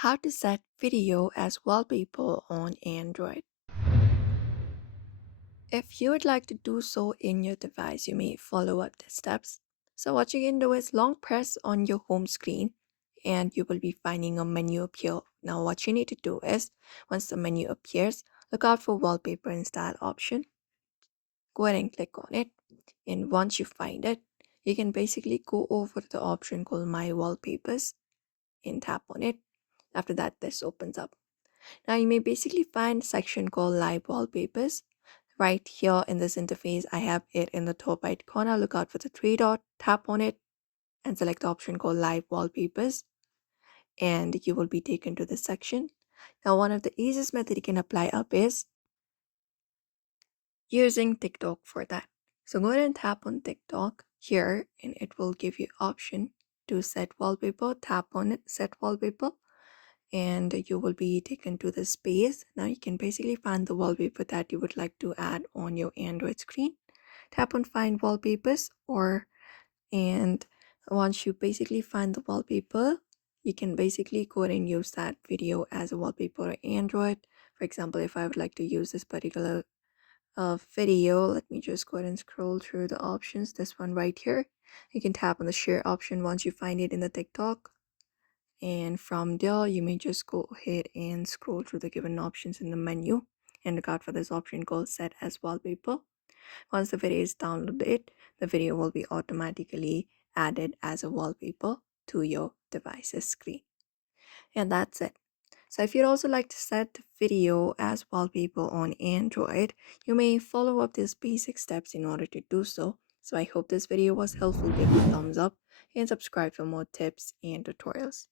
How to set video as wallpaper on Android. If you would like to do so in your device, you may follow up the steps. So what you can do is long press on your home screen and you will be finding a menu appear. Now what you need to do is once the menu appears, look out for wallpaper and style option. Go ahead and click on it. And once you find it, you can basically go over to the option called My Wallpapers and tap on it. After that, this opens up. Now you may basically find a section called Live Wallpapers. Right here in this interface, I have it in the top right corner. Look out for the three dot, tap on it, and select the option called Live Wallpapers. And you will be taken to this section. Now, one of the easiest method you can apply up is using TikTok for that. So go ahead and tap on TikTok here, and it will give you option to set wallpaper. Tap on it, set wallpaper, and you will be taken to the space. Now you can basically find the wallpaper that you would like to add on your Android screen. Tap on find wallpapers, or and once you basically find the wallpaper, you can basically go ahead and use that video as a wallpaper on Android. For example, if I would like to use this particular video, let me just go ahead and scroll through the options. This one right here, you can tap on the share option once you find it in the TikTok, and from there you may just go ahead and scroll through the given options in the menu and look out for this option called set as wallpaper. Once the video is downloaded, the video will be automatically added as a wallpaper to your device's screen, and that's it. So if you'd also like to set the video as wallpaper on Android, you may follow up these basic steps in order to do so. So I hope this video was helpful. Give it a thumbs up and subscribe for more tips and tutorials.